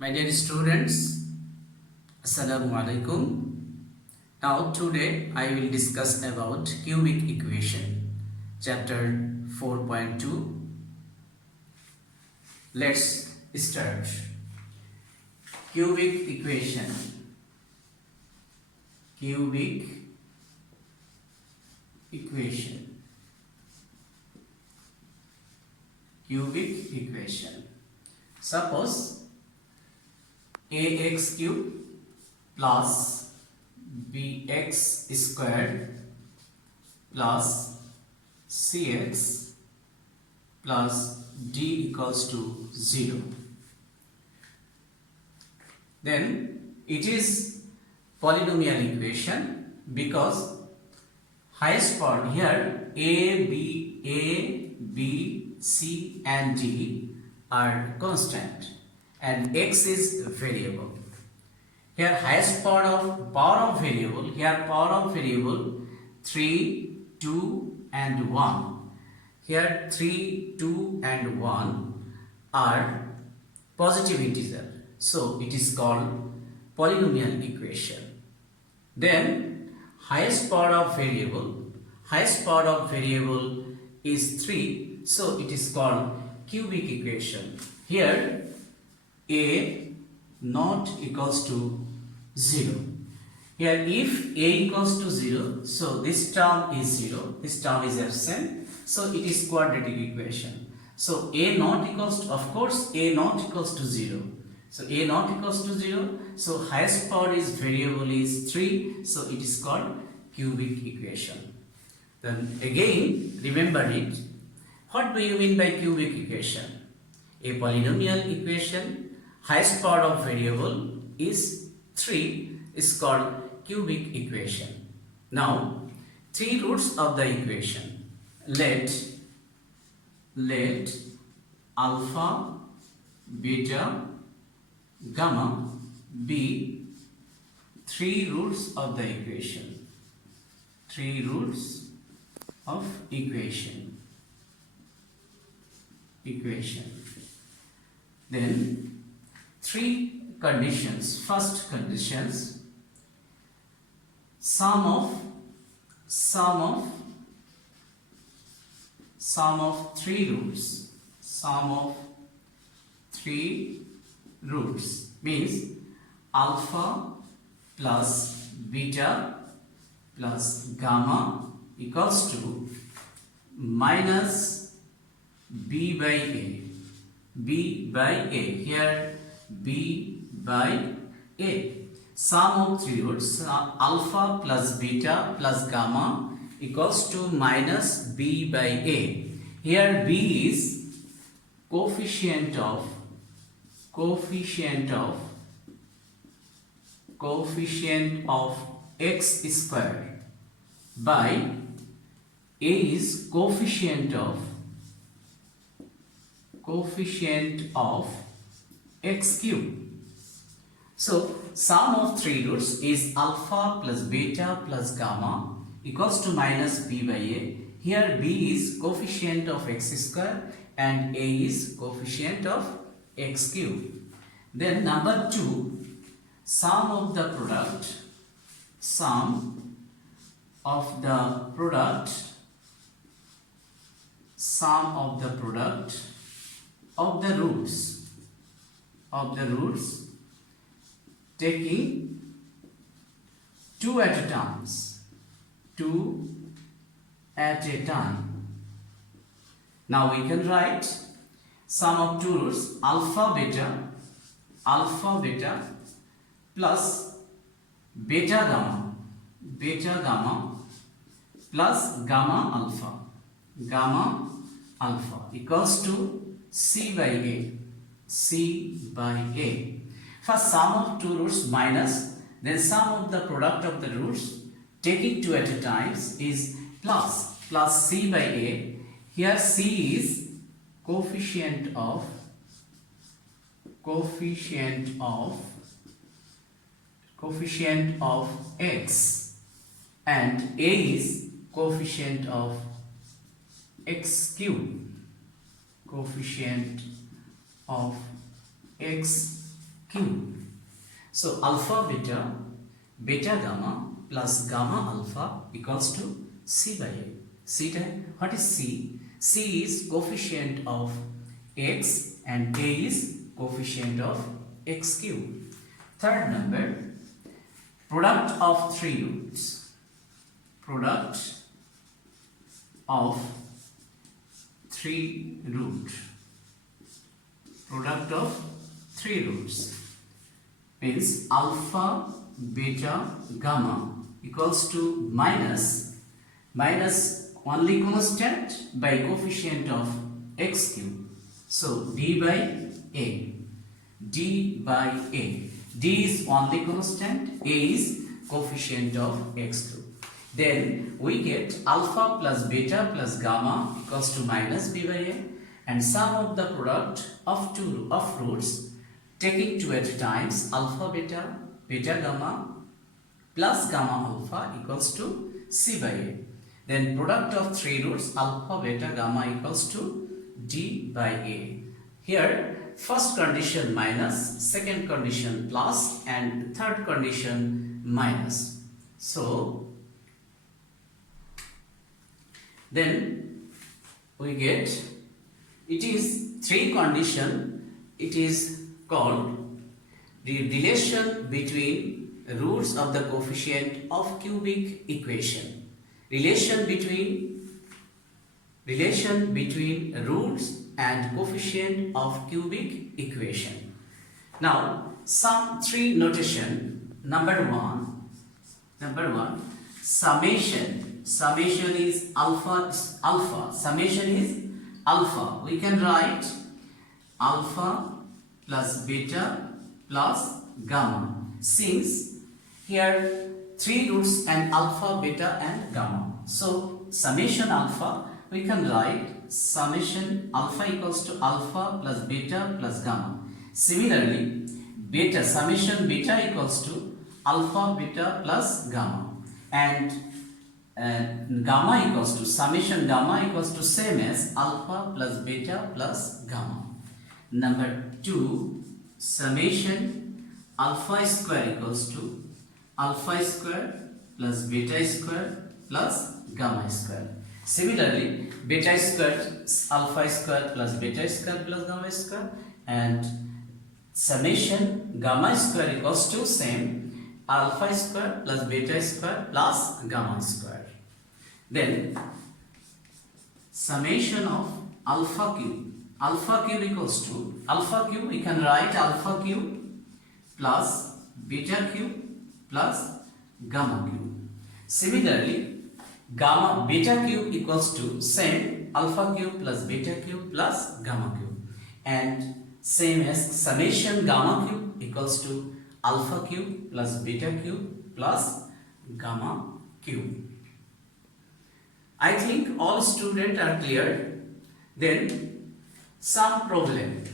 My dear students, Assalamu alaikum. Now today I will discuss about cubic equation, chapter 4.2. Let's start. Cubic equation. Cubic equation. Cubic equation. Suppose ax cube plus bx squared plus cx plus d equals to 0. Then it is polynomial equation because highest part here a, b, c and d are constant and x is variable. Here highest power of variable, here power of variable 3, 2 and 1. Here 3, 2 and 1 are positive integer. So it is called polynomial equation. Then highest power of variable is 3. So it is called cubic equation. Here a not equals to 0. Here if a equals to 0, so this term is 0, this term is absent, so it is quadratic equation. So a not equals to, of course a not equals to 0. So a not equals to 0, so highest power is variable is 3, so it is called cubic equation. Then again remember it. What do you mean by cubic equation? A polynomial equation, highest power of variable is 3 is called cubic equation. Now 3 roots of the equation. Let alpha, beta, gamma be 3 roots of the equation. 3 roots of equation. Then 3 conditions. First conditions, sum of 3 roots. Sum of 3 roots means alpha plus beta plus gamma equals to minus b by a. B by a. Here b by a. Sum of 3 roots, alpha plus beta plus gamma equals to minus b by a. Here b is coefficient of x squared by a is coefficient of x cube. So sum of 3 roots is alpha plus beta plus gamma equals to minus b by a. Here b is coefficient of x square and a is coefficient of x cube. Then number 2, sum of the product of the roots taking 2 at a time. 2 at a time. Now we can write sum of 2 roots alpha beta plus beta gamma plus gamma alpha equals to c by a. First sum of 2 roots minus, then sum of the product of the roots taking 2 at a time is plus c by a. Here c is coefficient of x and a is coefficient of x cube. Q. So alpha beta, beta gamma plus gamma alpha equals to C by A. C time, what is C? C is coefficient of X and A is coefficient of X cube. Third number, product of three roots. Product of three roots. Product of three roots means alpha, beta, gamma equals to minus only constant by coefficient of x cube. So d by a. D by a. D is only constant, a is coefficient of x cube. Then we get alpha plus beta plus gamma equals to minus b by a, and sum of the product of two roots taking two at times alpha beta, beta gamma plus gamma alpha equals to c by a. Then product of three roots alpha beta gamma equals to d by a. Here first condition minus, second condition plus, and third condition minus. So then we get, it is three condition, it is called the relation between roots of the coefficient of cubic equation. Relation between roots and coefficient of cubic equation. Now some three notation. Number one, summation. Summation is alpha. Summation is alpha. We can write alpha plus beta plus gamma. Since here three roots and alpha, beta and gamma. So summation alpha, we can write summation alpha equals to alpha plus beta plus gamma. Similarly, beta, summation beta equals to alpha, beta plus gamma. And gamma equals to, summation gamma equals to same as alpha plus beta plus gamma. Number 2, summation alpha square equals to alpha square plus beta square plus gamma square. Similarly, beta square alpha square plus beta square plus gamma square, and summation gamma square equals to same alpha square plus beta square plus gamma square. Then summation of alpha cube. Alpha cube equals to, alpha cube we can write alpha cube plus beta cube plus gamma cube. Similarly, gamma beta cube equals to same alpha cube plus beta cube plus gamma cube, and same as summation gamma cube equals to alpha cube plus beta cube plus gamma cube. I think all students are clear. Then some problem.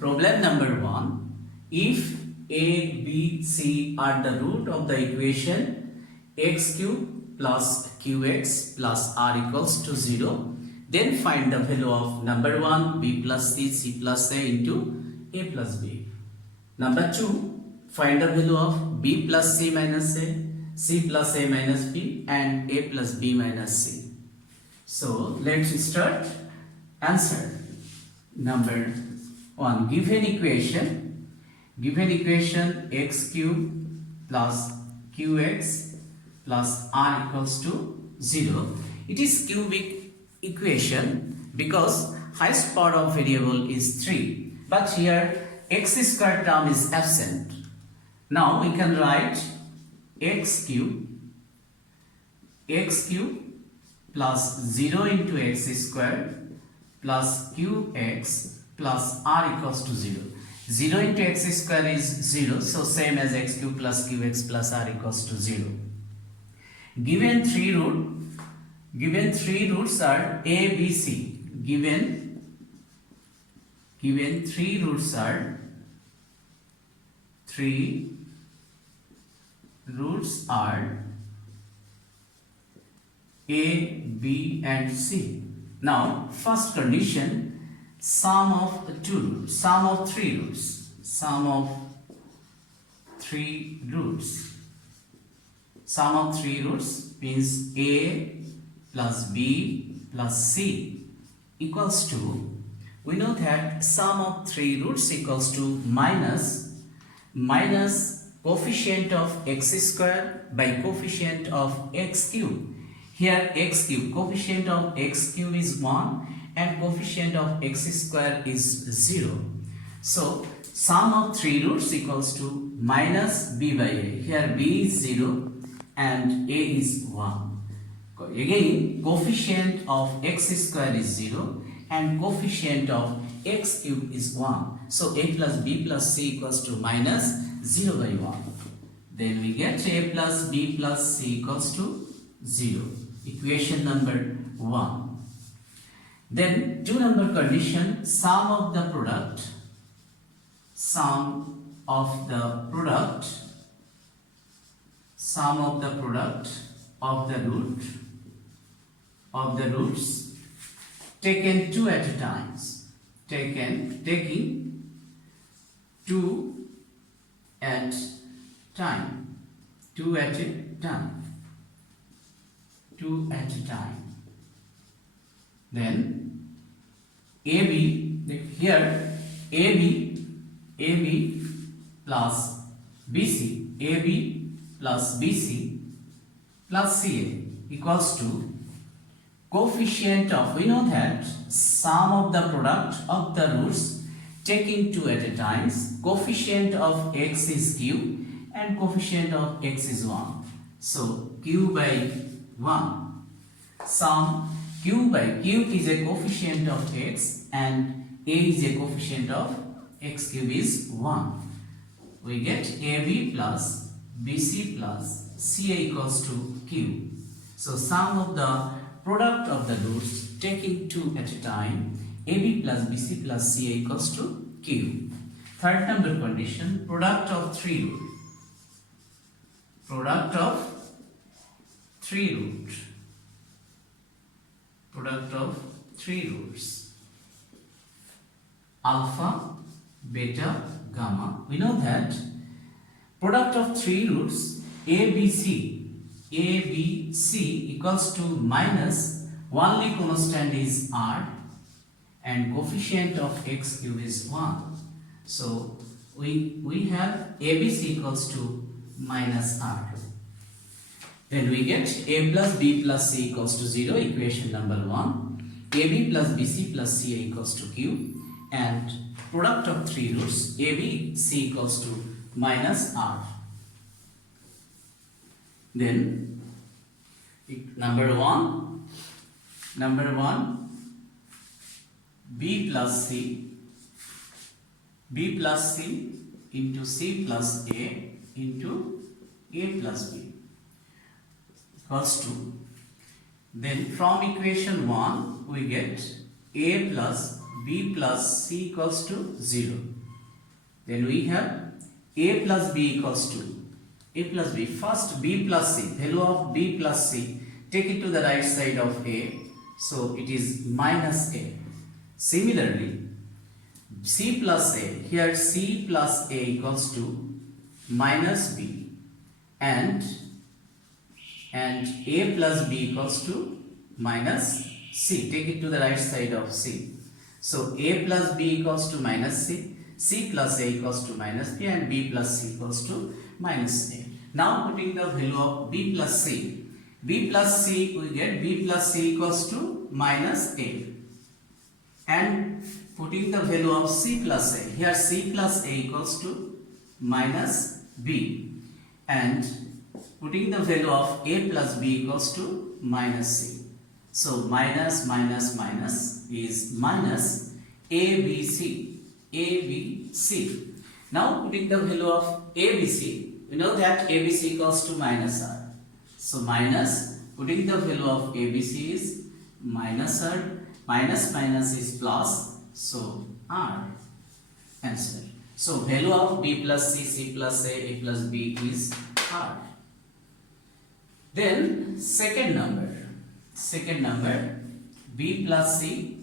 Problem number one. If a, b, c are the root of the equation x cube plus qx plus r equals to 0, then find the value of number 1, b plus c plus a into a plus b. Number 2, find the value of b plus c minus a, c plus a minus b, and a plus b minus c. So let's start answer. Number 1, given equation x cube plus qx plus r equals to 0. It is cubic equation because highest power of variable is 3, but here x square term is absent. Now we can write x cube plus 0 into x square plus qx plus r equals to 0. 0 into x square is 0, so same as x cube plus qx plus r equals to 0. Given three roots are a, b, c. Given three roots are a, b and c. Now first condition, sum of sum of three roots, sum of three roots means a plus b plus c equals to, we know that sum of three roots equals to minus coefficient of x square by coefficient of x cube. Here x cube, coefficient of x cube is 1 and coefficient of x square is 0. So sum of three roots equals to minus b by a. Here b is 0 and a is 1. Again, coefficient of x square is 0 and coefficient of x cube is 1. So a plus b plus c equals to minus 0 by 1. Then we get a plus b plus c equals to 0. Equation number 1. Then 2 number condition, sum of the product of the roots taken two at a time. Taking two at a time. Then AB, here AB plus BC plus CA equals to coefficient of, we know that sum of the product of the roots taking two at a time, coefficient of x is q and coefficient of x is 1. So q by 1. Sum q by q is a coefficient of x and a is a coefficient of x cube is 1. We get AB plus BC plus CA equals to q. So sum of the product of the roots taking two at a time, AB plus BC plus CA equals to q. Third number condition, product of three roots. Product of three roots. Alpha, beta, gamma. We know that product of three roots ABC equals to minus only constant is r and coefficient of x cube is 1. So we have ABC equals to minus r. Then we get a plus b plus c equals to 0, equation number 1. AB plus BC plus CA equals to q, and product of three roots ABC equals to minus r. Then number 1 b plus c into c plus a into a plus b equals to, then from equation 1 we get a plus b plus c equals to 0. Then we have a plus b equals to a plus b. First b plus c, value of b plus c, take it to the right side of a, so it is minus a. Similarly c plus a, here c plus a equals to minus b, and a plus b equals to minus c, take it to the right side of c. So a plus b equals to minus c, c plus a equals to minus b, and b plus c equals to minus a. Now putting the value of b plus c, we get b plus c equals to minus a, and putting the value of c plus a, here c plus a equals to minus b, and putting the value of a plus b equals to minus c. So minus is minus ABC. Now putting the value of ABC, we know that ABC equals to minus r. So minus, putting the value of ABC is minus r, minus is plus, so r. Answer. So value of b plus c plus a plus b is r. Then second number b plus c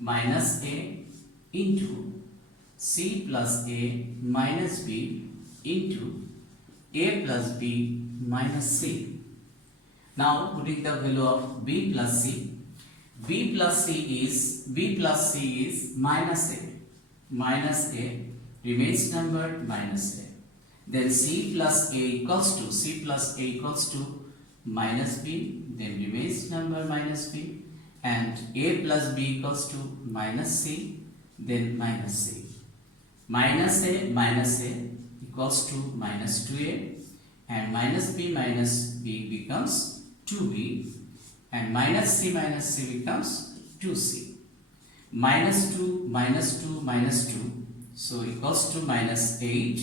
minus A into C plus A minus B into A plus B minus C. Now putting the value of B plus C. B plus C is minus A. Minus A remains number minus A. Then C plus A equals to minus B, then remains number minus B, and A plus B equals to minus C, then minus C. Minus A equals to minus 2A, and minus B becomes 2B, and minus C becomes 2C. Minus 2, so equals to minus 8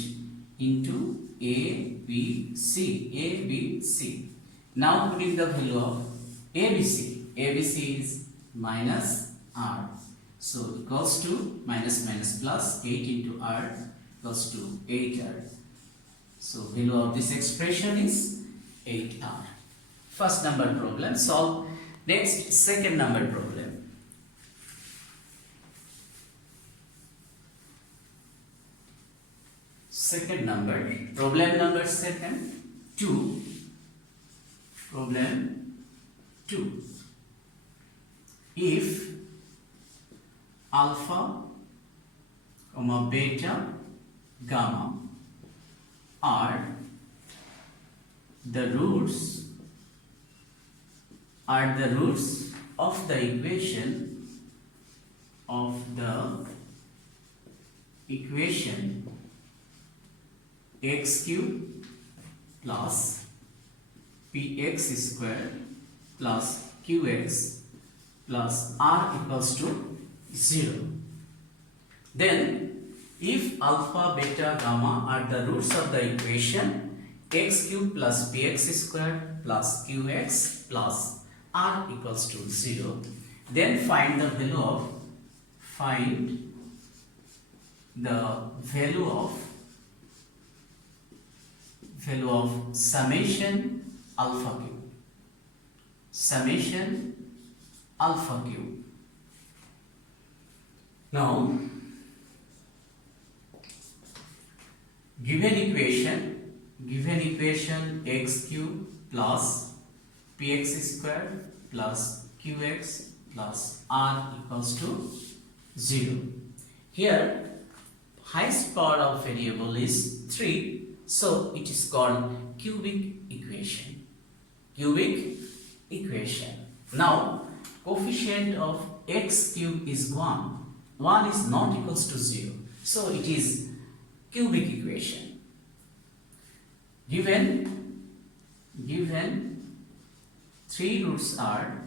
into A, B, C. Now putting the value of ABC is minus R. So equals to minus plus 8 into R equals to 8R. So value of this expression is 8R. First number problem solved. Next, second number problem. Second number, problem number second, 2. Problem 2. If alpha, beta, gamma are the roots of the equation x cube plus px square plus qx plus r equals to 0. Then if alpha, beta, gamma are the roots of the equation x cube plus px square plus qx plus r equals to 0, then find the value of summation alpha cube. Now given equation x cube plus px square plus qx plus r equals to 0. Here highest power of variable is 3, so it is called cubic equation. Now coefficient of x cube is 1. 1 is not equals to 0, so it is cubic equation. Given 3 roots are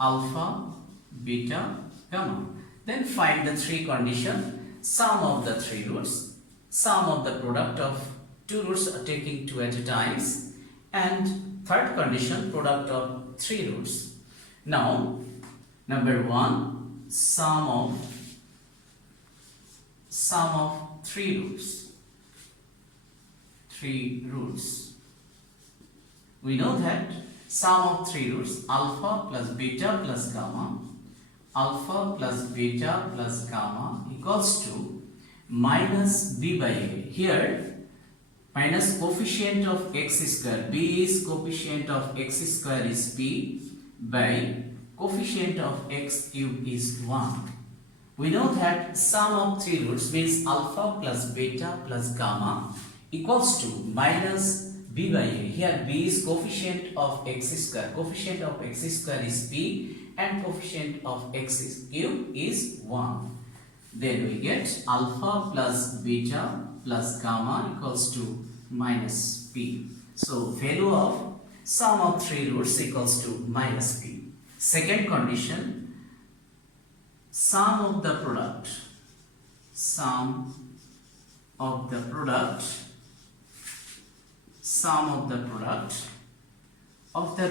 alpha, beta, gamma. Then find the 3 condition, sum of the 3 roots, sum of the product of 2 roots are taking 2 at a time, and third condition, product of 3 roots. Now number 1, sum of 3 roots. We know that sum of 3 roots, alpha plus beta plus gamma equals to minus b by a. Here minus coefficient of x square, b is coefficient of x square is p by coefficient of x cube is 1. We know that sum of 3 roots means alpha plus beta plus gamma equals to minus b by a. Here b is coefficient of x square. Coefficient of x square is p and coefficient of x cube is 1. Then we get alpha plus beta plus gamma equals to minus p. So value of sum of 3 roots equals to minus p. Second condition, sum of the product of the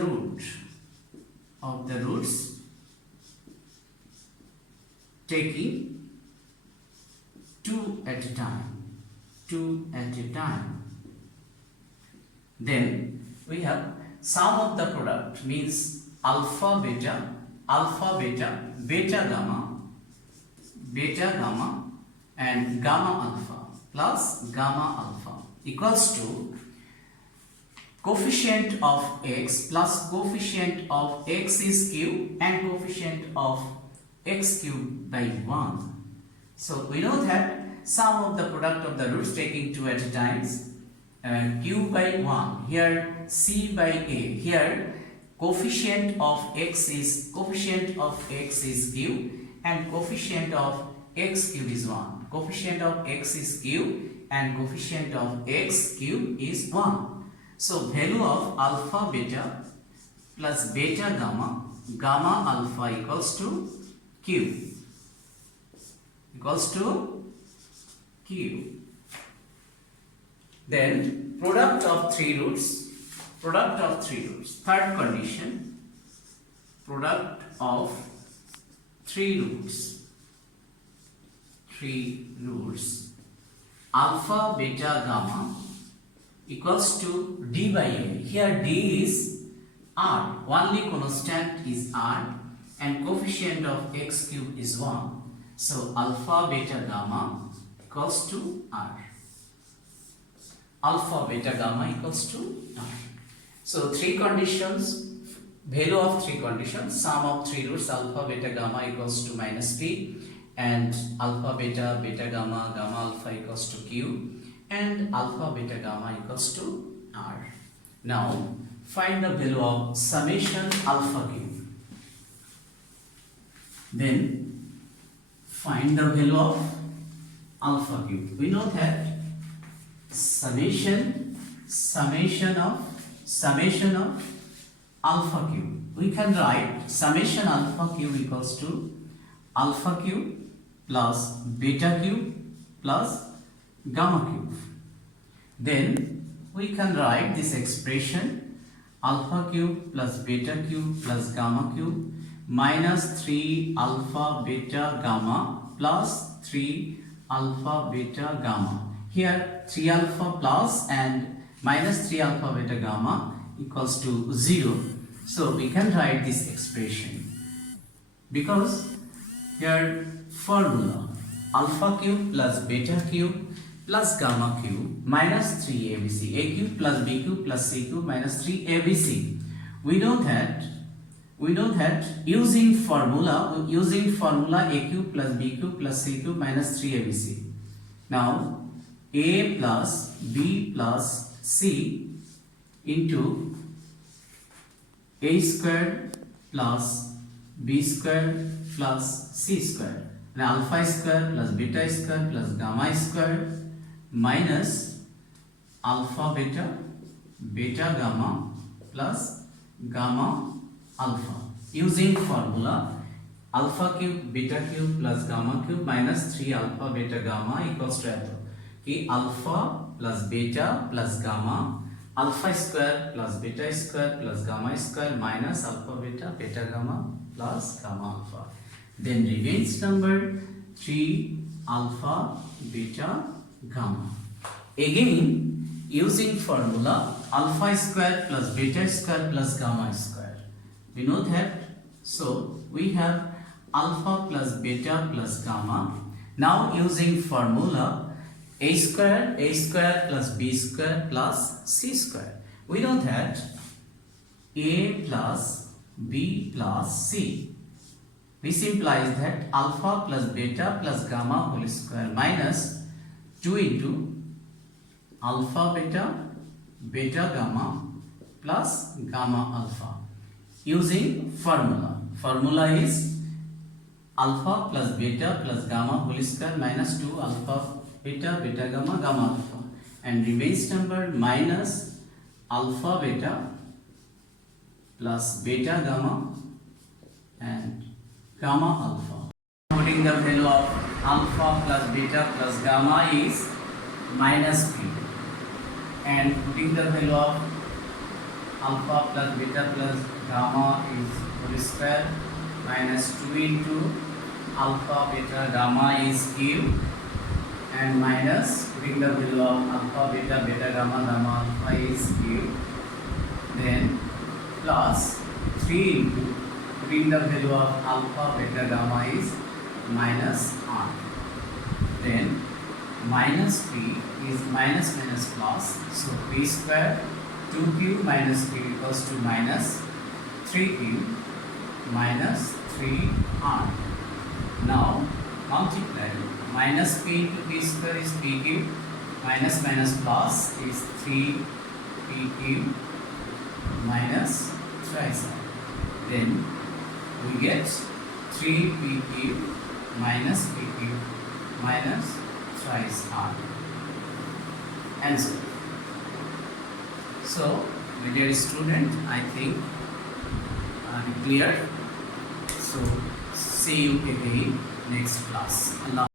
roots taking 2 at a time. Then we have sum of the product means alpha, beta, beta, gamma and gamma alpha plus gamma alpha equals to coefficient of x plus coefficient of x is cube and coefficient of x cube by 1. So we know that sum of the product of the roots taking 2 at a time, q by 1, here c by a, here coefficient of x is cube and coefficient of x cube is 1. Coefficient of x is cube and coefficient of x cube is 1. So value of alpha beta plus beta gamma alpha equals to q. Then product of three roots. Third condition, product of three roots alpha beta gamma equals to d by a. Here d is r, only constant is r and coefficient of x cube is 1. So alpha beta gamma equals to r. So three conditions, value of three conditions, sum of three roots alpha beta gamma equals to minus p and alpha beta gamma alpha equals to q and alpha beta gamma equals to r. Now find the value of summation alpha cube. Then find the value of alpha cube. We know that summation of alpha cube. We can write summation alpha cube equals to alpha cube plus beta cube plus gamma cube. Then we can write this expression alpha cube plus beta cube plus gamma cube minus 3 alpha beta gamma plus 3 alpha beta gamma. Here 3 alpha plus and minus 3 alpha beta gamma equals to 0. So we can write this expression because here formula alpha cube plus beta cube plus gamma cube minus 3 ABC, a cube plus b cube plus c cube minus 3 ABC. We know that using formula a cube plus b cube plus c cube minus 3 ABC. Now a plus b plus c into a squared plus b squared plus c squared and alpha squared plus beta squared plus gamma squared minus alpha beta gamma plus gamma alpha. Using formula alpha cube beta cube plus gamma cube minus 3 alpha beta gamma equals to alpha plus beta plus gamma alpha square plus beta square plus gamma square minus alpha beta gamma plus gamma alpha. Then remains number 3 alpha beta gamma. Again using formula alpha square plus beta square plus gamma square. We know that, so we have alpha plus beta plus gamma. Now using formula a square plus b square plus c square. We know that a plus b plus c. This implies that alpha plus beta plus gamma whole square minus 2 into alpha beta gamma plus gamma alpha. Using formula is alpha plus beta plus gamma whole square minus 2 alpha beta gamma alpha, and remains number minus alpha beta plus beta gamma and gamma alpha. Putting the value of alpha plus beta plus gamma is minus 3 and putting the value of alpha plus beta plus gamma is whole square minus 2 into alpha beta gamma is cube and minus putting the value of alpha beta gamma alpha is cube then plus 3 into, putting the value of alpha, beta, gamma is minus r. Then minus p is minus minus plus, so p square 2q minus p equals to minus 3q minus 3r. Now multiply minus p into p square is p cube, minus minus plus is 3p cube minus thrice r. Then we get 3p cube minus p cube minus thrice r. Answer. So, my dear student, I think clear. So, see you again next class. Allah.